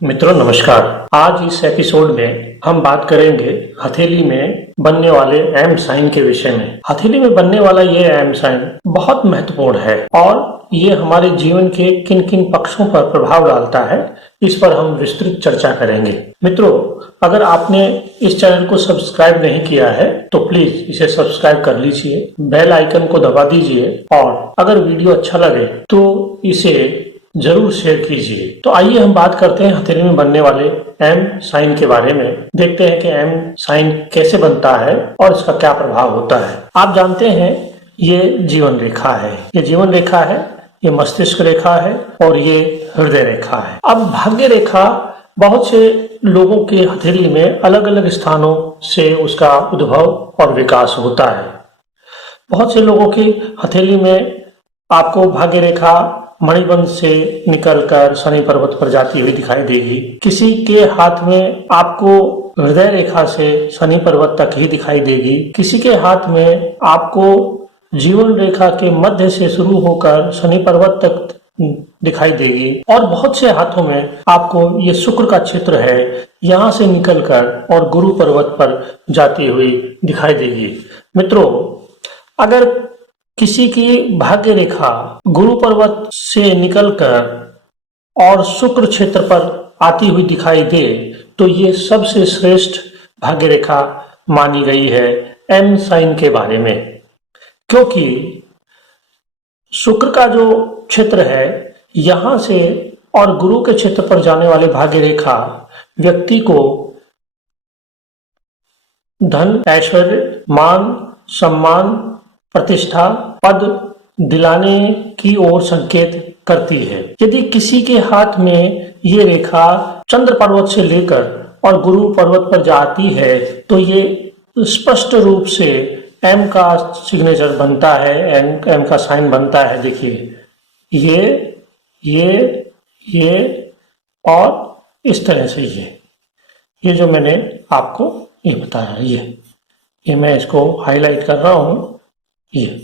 मित्रों नमस्कार। आज इस एपिसोड में हम बात करेंगे हथेली में बनने वाले एम साइन के विषय में। हथेली में बनने वाला ये एम साइन बहुत महत्वपूर्ण है और ये हमारे जीवन के किन किन पक्षों पर प्रभाव डालता है, इस पर हम विस्तृत चर्चा करेंगे। मित्रों, अगर आपने इस चैनल को सब्सक्राइब नहीं किया है तो प्लीज इसे सब्सक्राइब कर लीजिए, बेल आइकन को दबा दीजिए और अगर वीडियो अच्छा लगे तो इसे जरूर शेयर कीजिए। तो आइए हम बात करते हैं हथेली में बनने वाले एम साइन के बारे में। देखते हैं कि एम साइन कैसे बनता है और इसका क्या प्रभाव होता है। आप जानते हैं ये जीवन रेखा है, ये जीवन रेखा है, ये मस्तिष्क रेखा है और ये हृदय रेखा है। अब भाग्य रेखा बहुत से लोगों के हथेली में अलग अलग स्थानों से उसका उद्भव और विकास होता है। बहुत से लोगों की हथेली में आपको भाग्य रेखा मणिबंध से निकलकर शनि पर्वत पर जाती हुई दिखाई देगी। किसी के हाथ में आपको हृदय रेखा से शनि पर्वत तक ही दिखाई देगी। किसी के हाथ में आपको जीवन रेखा के मध्य से शुरू होकर शनि पर्वत तक दिखाई देगी और बहुत से हाथों में आपको ये शुक्र का क्षेत्र है, यहाँ से निकलकर और गुरु पर्वत पर जाती हुई दिखाई देगी। मित्रों, अगर किसी की भाग्य रेखा गुरु पर्वत से निकलकर और शुक्र क्षेत्र पर आती हुई दिखाई दे तो ये सबसे श्रेष्ठ भाग्य रेखा मानी गई है एम साइन के बारे में, क्योंकि शुक्र का जो क्षेत्र है यहाँ से और गुरु के क्षेत्र पर जाने वाली भाग्य रेखा व्यक्ति को धन, ऐश्वर्य, मान, सम्मान, प्रतिष्ठा, पद दिलाने की ओर संकेत करती है। यदि किसी के हाथ में ये रेखा चंद्र पर्वत से लेकर और गुरु पर्वत पर जाती है तो ये स्पष्ट रूप से एम का सिग्नेचर बनता है, एम का साइन बनता है। देखिए ये और इस तरह से ये जो मैंने आपको ये बताया, ये मैं इसको हाईलाइट कर रहा हूं।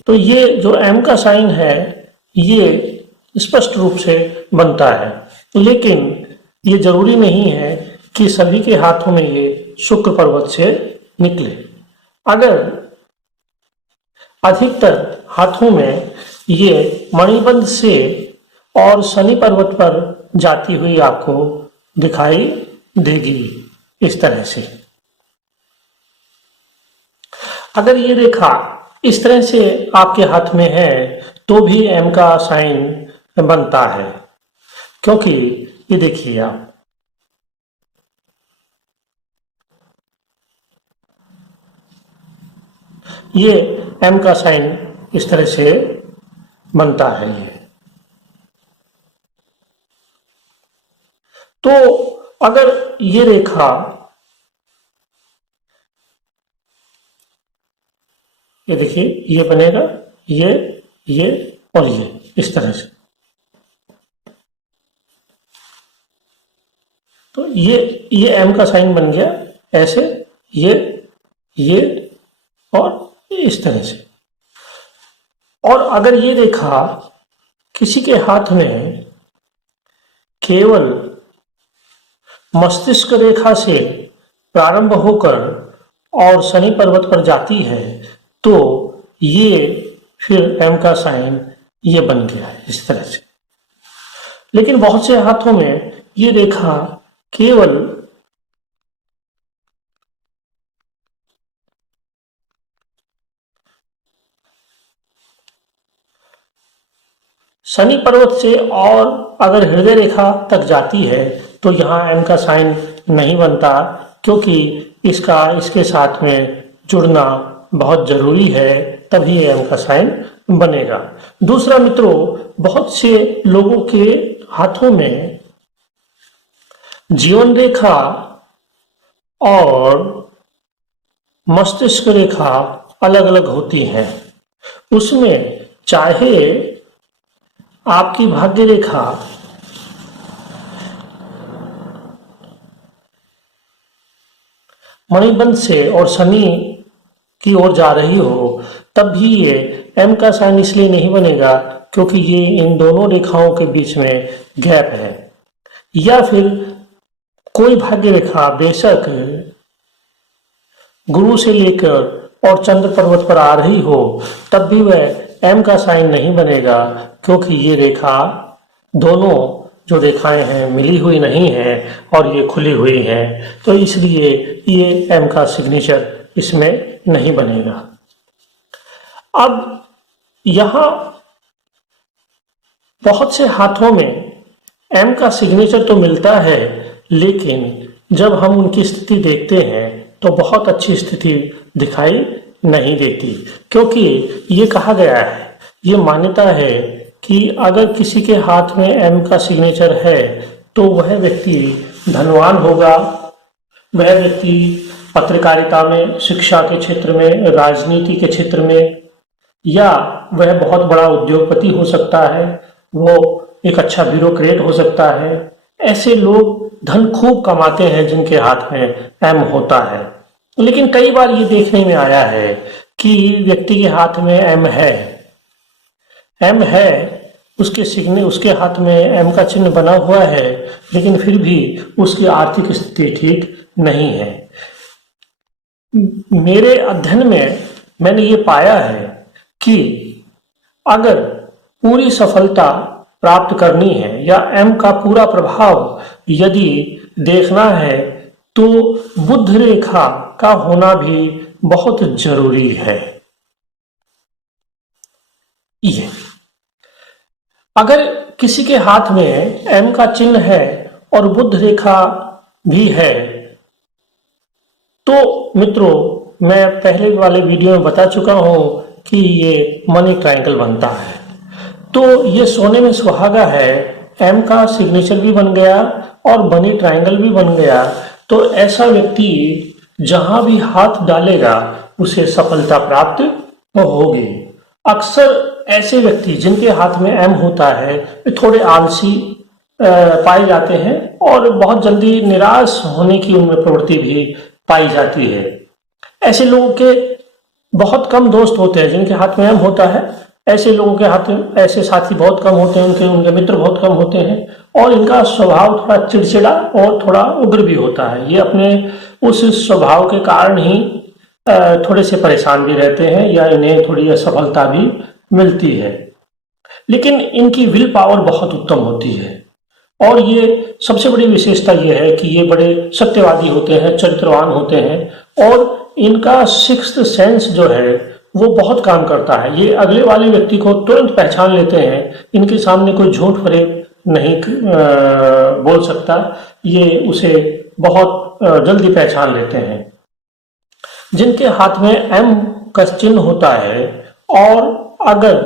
तो ये जो एम का साइन है ये स्पष्ट रूप से बनता है, लेकिन ये जरूरी नहीं है कि सभी के हाथों में ये शुक्र पर्वत से निकले। अगर अधिकतर हाथों में ये मणिबंध से और शनि पर्वत पर जाती हुई आपको दिखाई देगी इस तरह से। अगर ये रेखा इस तरह से आपके हाथ में है तो भी एम का साइन बनता है, क्योंकि ये देखिए आप, ये एम का साइन इस तरह से बनता है। ये तो अगर ये रेखा ये देखिए ये बनेगा, ये और ये इस तरह से। तो ये एम का साइन बन गया ऐसे, ये और इस तरह से। और अगर ये रेखा किसी के हाथ में केवल मस्तिष्क रेखा से प्रारंभ होकर और शनि पर्वत पर जाती है तो ये फिर एम का साइन ये बन गया है इस तरह से। लेकिन बहुत से हाथों में ये रेखा केवल शनि पर्वत से और अगर हृदय रेखा तक जाती है तो यहाँ एम का साइन नहीं बनता, क्योंकि इसके साथ में जुड़ना बहुत जरूरी है, तभी एम का साइन बनेगा। दूसरा मित्रों, बहुत से लोगों के हाथों में जीवन रेखा और मस्तिष्क रेखा अलग अलग होती हैं। उसमें चाहे आपकी भाग्य रेखा मणिबंध से और शनि की ओर जा रही हो तब भी ये एम का साइन इसलिए नहीं बनेगा क्योंकि ये इन दोनों रेखाओं के बीच में गैप है। या फिर कोई भाग्य रेखा बेशक गुरु से लेकर और चंद्र पर्वत पर आ रही हो, तब भी वह एम का साइन नहीं बनेगा, क्योंकि ये रेखा, दोनों जो रेखाएं हैं मिली हुई नहीं है और ये खुली हुई हैं, तो इसलिए ये एम का सिग्नेचर इसमें नहीं बनेगा। अब यहाँ बहुत से हाथों में एम का सिग्नेचर तो मिलता है, लेकिन जब हम उनकी स्थिति देखते हैं तो बहुत अच्छी स्थिति दिखाई नहीं देती, क्योंकि ये कहा गया है, ये मान्यता है कि अगर किसी के हाथ में एम का सिग्नेचर है तो वह व्यक्ति धनवान होगा, वह व्यक्ति पत्रकारिता में, शिक्षा के क्षेत्र में, राजनीति के क्षेत्र में, या वह बहुत बड़ा उद्योगपति हो सकता है, वो एक अच्छा ब्यूरोक्रेट हो सकता है। ऐसे लोग धन खूब कमाते हैं जिनके हाथ में एम होता है। लेकिन कई बार ये देखने में आया है कि व्यक्ति के हाथ में एम है, उसके हाथ में एम का चिन्ह बना हुआ है, लेकिन फिर भी उसकी आर्थिक स्थिति ठीक नहीं है। मेरे अध्ययन में मैंने ये पाया है कि अगर पूरी सफलता प्राप्त करनी है या एम का पूरा प्रभाव यदि देखना है, तो बुध रेखा का होना भी बहुत जरूरी है। ये अगर किसी के हाथ में एम का चिन्ह है और बुध रेखा भी है, तो मित्रों, मैं पहले वाले वीडियो में बता चुका हूं कि ये मनी ट्रायंगल बनता है। तो ये सोने में सुहागा है, एम का सिग्नेचर भी बन गया और मनी ट्रायंगल भी बन गया, तो ऐसा व्यक्ति जहां भी हाथ डालेगा उसे सफलता प्राप्त होगी। अक्सर ऐसे व्यक्ति जिनके हाथ में एम होता है वे थोड़े आलसी पाए जाते हैं और बहुत जल्दी निराश होने की उनमें प्रवृत्ति भी पाई जाती है। ऐसे लोगों के बहुत कम दोस्त होते हैं जिनके हाथ में एम होता है। ऐसे लोगों के हाथ में ऐसे साथी बहुत कम होते हैं, उनके मित्र बहुत कम होते हैं और इनका स्वभाव थोड़ा चिड़चिड़ा और थोड़ा उग्र भी होता है। ये अपने उस स्वभाव के कारण ही थोड़े से परेशान भी रहते हैं या इन्हें थोड़ी असफलता भी मिलती है। लेकिन इनकी विल पावर बहुत उत्तम होती है और ये सबसे बड़ी विशेषता ये है कि ये बड़े सत्यवादी होते हैं, चरित्रवान होते हैं और इनका सिक्स्थ सेंस जो है वो बहुत काम करता है। ये अगले वाले व्यक्ति को तुरंत पहचान लेते हैं, इनके सामने कोई झूठ फरेब नहीं बोल सकता, ये उसे बहुत जल्दी पहचान लेते हैं। जिनके हाथ में एम का चिन्ह होता है और अगर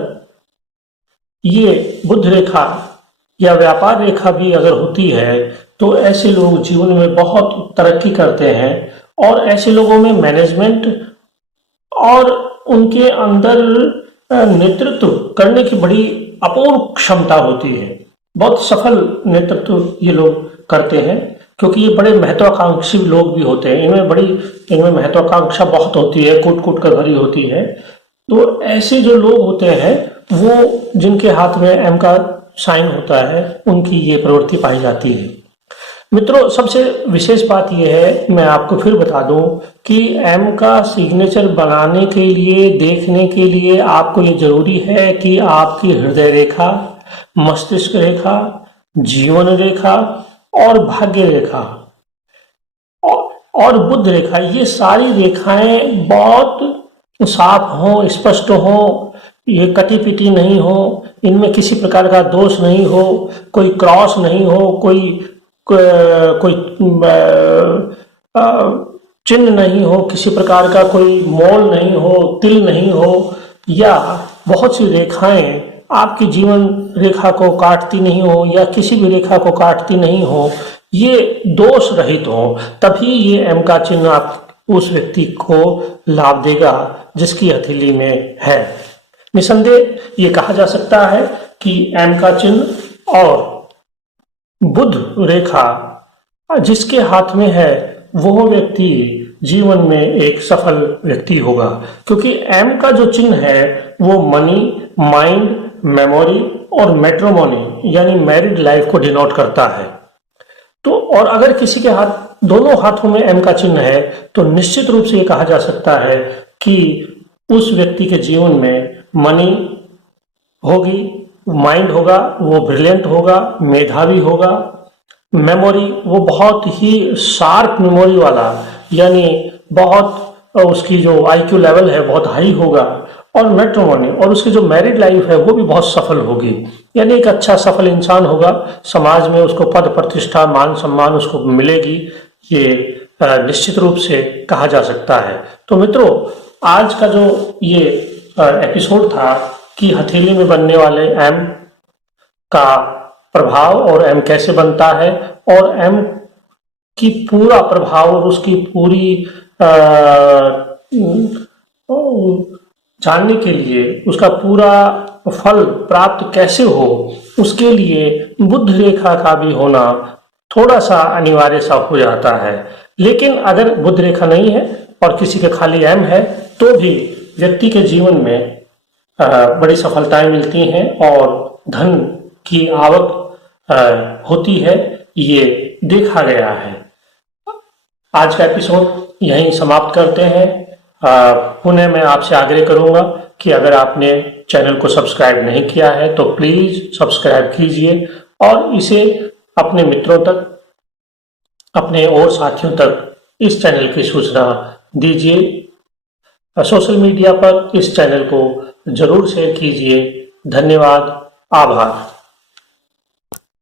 ये बुध रेखा या व्यापार रेखा भी अगर होती है, तो ऐसे लोग जीवन में बहुत तरक्की करते हैं और ऐसे लोगों में मैनेजमेंट और उनके अंदर नेतृत्व करने की बड़ी अपूर्व क्षमता होती है। बहुत सफल नेतृत्व ये लोग करते हैं, क्योंकि ये बड़े महत्वाकांक्षी लोग भी होते हैं। इनमें महत्वाकांक्षा बहुत होती है, कूट कूट कर भरी होती है। तो ऐसे जो लोग होते हैं वो जिनके हाथ में एम का साइन होता है, उनकी ये प्रवृत्ति पाई जाती है। मित्रों, सबसे विशेष बात यह है, मैं आपको फिर बता दूं कि एम का सिग्नेचर बनाने के लिए, देखने के लिए आपको ये जरूरी है कि आपकी हृदय रेखा, मस्तिष्क रेखा, जीवन रेखा और भाग्य रेखा और बुध रेखा, ये सारी रेखाएं बहुत साफ हो, स्पष्ट हो, ये कटी पिटी नहीं हो, इनमें किसी प्रकार का दोष नहीं हो, कोई क्रॉस नहीं हो, कोई चिन्ह नहीं हो, किसी प्रकार का कोई मोल नहीं हो, तिल नहीं हो, या बहुत सी रेखाएं आपकी जीवन रेखा को काटती नहीं हो या किसी भी रेखा को काटती नहीं हो, ये दोष रहित हो, तभी ये एम का चिन्ह आप उस व्यक्ति को लाभ देगा जिसकी हथेली में है। निसंदेह ये कहा जा सकता है कि एम का चिन्ह और बुध रेखा जिसके हाथ में है वो व्यक्ति जीवन में एक सफल व्यक्ति होगा, क्योंकि एम का जो चिन्ह है वो मनी, माइंड, मेमोरी और मैट्रिमोनी यानी मैरिड लाइफ को डिनोट करता है। तो और अगर किसी के दोनों हाथों में एम का चिन्ह है तो निश्चित रूप से ये कहा जा सकता है कि उस व्यक्ति के जीवन में मनी होगी, माइंड होगा, वो ब्रिलियंट होगा, मेधावी होगा, मेमोरी वो बहुत ही शार्प मेमोरी वाला, यानी बहुत उसकी जो आईक्यू लेवल है बहुत हाई होगा, और मैट्रिमोनी और उसकी जो मैरिड लाइफ है वो भी बहुत सफल होगी, यानी एक अच्छा सफल इंसान होगा, समाज में उसको पद प्रतिष्ठा मान सम्मान उसको मिलेगी, ये निश्चित रूप से कहा जा सकता है। तो मित्रों, आज का जो ये एपिसोड था कि हथेली में बनने वाले एम का प्रभाव और एम कैसे बनता है, और एम की पूरा प्रभाव और उसकी पूरी जानने के लिए, उसका पूरा फल प्राप्त कैसे हो, उसके लिए बुद्ध रेखा का भी होना थोड़ा सा अनिवार्य सा हो जाता है। लेकिन अगर बुद्ध रेखा नहीं है और किसी के खाली एम है तो भी व्यक्ति के जीवन में बड़ी सफलताएं मिलती हैं और धन की आवक होती है, ये देखा गया है। आज का एपिसोड यहीं समाप्त करते हैं। पुनः मैं आपसे आग्रह करूंगा कि अगर आपने चैनल को सब्सक्राइब नहीं किया है तो प्लीज सब्सक्राइब कीजिए और इसे अपने मित्रों तक, अपने और साथियों तक इस चैनल की सूचना दीजिए। सोशल मीडिया पर इस चैनल को जरूर शेयर कीजिए। धन्यवाद, आभार।